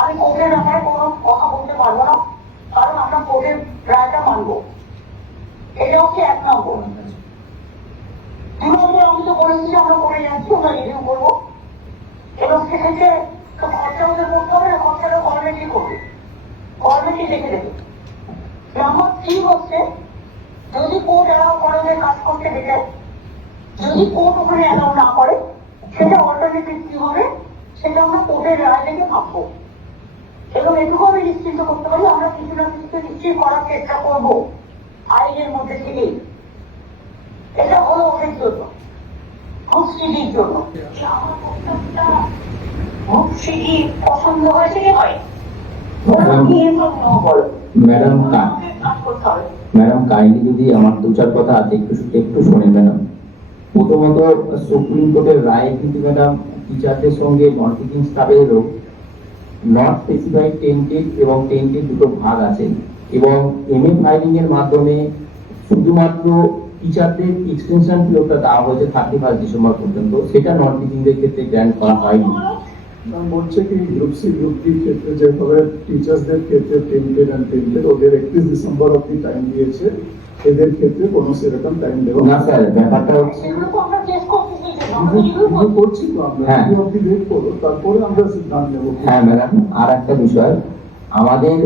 আমি কোর্টের ব্যাপারে কোনো কথা বলতে পারব না, কারণ আমরা কোর্টের রায়টা মানবো। এটা হচ্ছে এক নম্বর। দু নম্বর আমি তো বলেছি যে আমরা করে যাচ্ছি, আমরা রিভিউ করব। এবং সেক্ষেত্রে তো খরচা ওদের করতে হবে না খরচাটা গভর্নমেন্টই করবে? গভর্নমেন্টই দেখে দেবে নাম্বার থ্রি হচ্ছে, যদি কোর্ট অ্যালাউ করে যে কাজ করতে দিতে যদি কোর্ট ওখানে অ্যালাউ না করে, সেটা অল্টারনেটিভ কি হবে? সেটা আমরা কোর্টের রায় থেকে ভাববো। এবং এটুকু আমি নিশ্চিন্ত করতে পারি আমরা কিছু না কিছু নিশ্চয়ই করার চেষ্টা করব। আইনের মধ্যে থেকেই এটা হলো ওদের জন্য ঘুষিটির জন্য। যে আমার প্রস্তাবটা ঘুষিটি পছন্দ হয়েছে কি হয় ওরা কি এর জন্য বলো। ম্যাডাম কা- আমাকে কাজ করতে হবে। ম্যাডাম কাইন্ডলি যদি আমার দু চার কথা আছে একটু একটু শোনেন ম্যাডাম। প্রথমত সুপ্রিম কোর্টের রায় কিন্তু ম্যাডাম টিচারদের সঙ্গে নন টিচিং স্টাফেরও নট স্পেসিফাইড টেন্টেড এবং টেন্টেড দুটো ভাগ আছে এবং এম এ ফাইলিং এর মাধ্যমে শুধুমাত্র টিচারদের এক্সটেনশন পিরিয়ডটা দেওয়া হয়েছে থার্টি ফার্স্ট ডিসেম্বর পর্যন্ত সেটা নন টিচিংদের ক্ষেত্রে গ্র্যান্ড করা হয়নি। বলছে কি গ্রুপ সি গ্রুপ ডি ক্ষেত্রে যেভাবে টিচার্সদের ক্ষেত্রে টেন্টেড অ্যান্ড টেন্টেড ওদের একত্রিশ ডিসেম্বর অব্দি টাইম দিয়েছে এদের ক্ষেত্রে কোনো সেরকম টাইম দেওয়া না স্যার ব্যাপারটা হচ্ছে হ্যাঁ। ম্যাডাম আর একটা বিষয়। আমাদের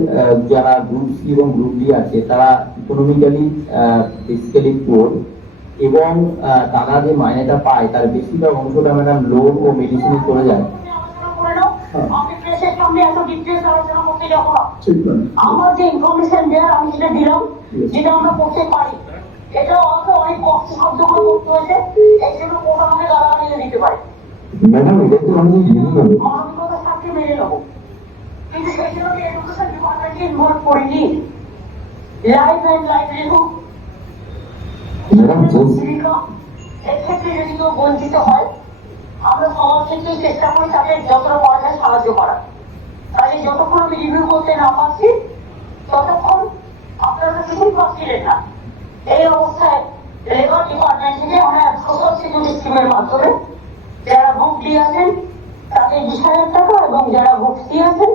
যারা গ্রুপ সি এবং গ্রুপ ডি আছে তারা ইকোনমিক্যালি পোর এবং তারা যে মাইনেটা পায় তার বেশিরভাগ অংশটা ম্যাডাম লোন ও মেডিসিনে চলে যায়। করে ম্যাম আমার যে ইনফরমেশন দেওয়ার আমি সেটা দিলাম যেটা আমরা করতে পারি এটা অনেক কষ্ট সাধ্য করতে হয়েছে। এই জন্য নিয়ে দিতে পারে। ম্যাডাম এটা তো সাথে মেনে নেব। কিন্তু সেই জন্য আমি এডুকেশন ডিপার্টমেন্টকে ইনভলভ করিনি। লাইফ অ্যান্ড লাইভলিহুড ম্যাডাম জীবিকা এক্ষেত্রে যদি কেউ বঞ্চিত হয় আমরা চেষ্টা করি যতটা পারা যায় সাহায্য করার কাজে যতক্ষণ আমি রিভিউ করতে না পারছি ততক্ষণ আপনারা কিছুই পাচ্ছিলেন না। এই অবস্থায় লেবার ডিপার্টমেন্ট থেকে আমরা সোশ্যাল সিকিউরিটি স্কিমের মাধ্যমে। যারা দিয়ে আছেন তাদের বিশ হাজার টাকা এবং যারা দিয়ে আছেন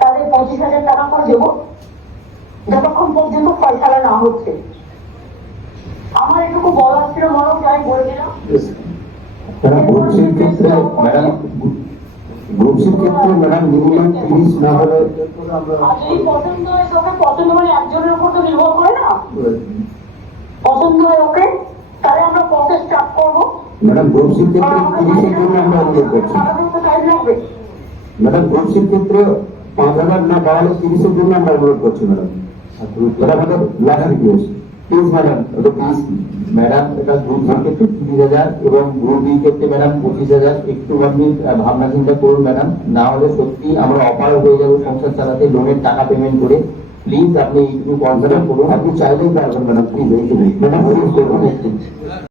তাদের পঁচিশ হাজার টাকা করে দেবো। যতক্ষণ পর্যন্ত ফয়সালা না হচ্ছে। আমার এটুকু বলার ছিল মনে আমি বলে দিলাম। পছন্দ হয় মানে একজনের উপর তো নির্ভর করে না। পছন্দ হয় ওকে তাহলে আমরা প্রসেস স্টার্ট করব ম্যাডাম গ্রুপসির ক্ষেত্রে তিরিশের জন্য আমরা অনুরোধ করছি। সাধারণত টাইম লাগবে ম্যাডাম গ্রুপসির ক্ষেত্রে পাঁচ হাজার না বাড়ালে তিরিশের জন্য আমরা অনুরোধ করছি ম্যাডাম। এটা আমাদের রিকোয়েস্ট প্লিজ ম্যাডাম এটা প্লিজ ম্যাডাম এটা গ্রুপ সির ক্ষেত্রে তিরিশ হাজার এবং গ্রুপ বি ক্ষেত্রে ম্যাডাম পঁচিশ হাজার। একটু আপনি ভাবনা চিন্তা করুন ম্যাডাম। না হলে সত্যি আমরা অপার হয়ে যাব সংসার চালাতে লোনের টাকা পেমেন্ট করে। প্লিজ আপনি একটু কনসিডার করুন। আপনি চাইলেই পারবেন ম্যাডাম। প্লিজ ম্যাডাম প্লিজ করুন একটু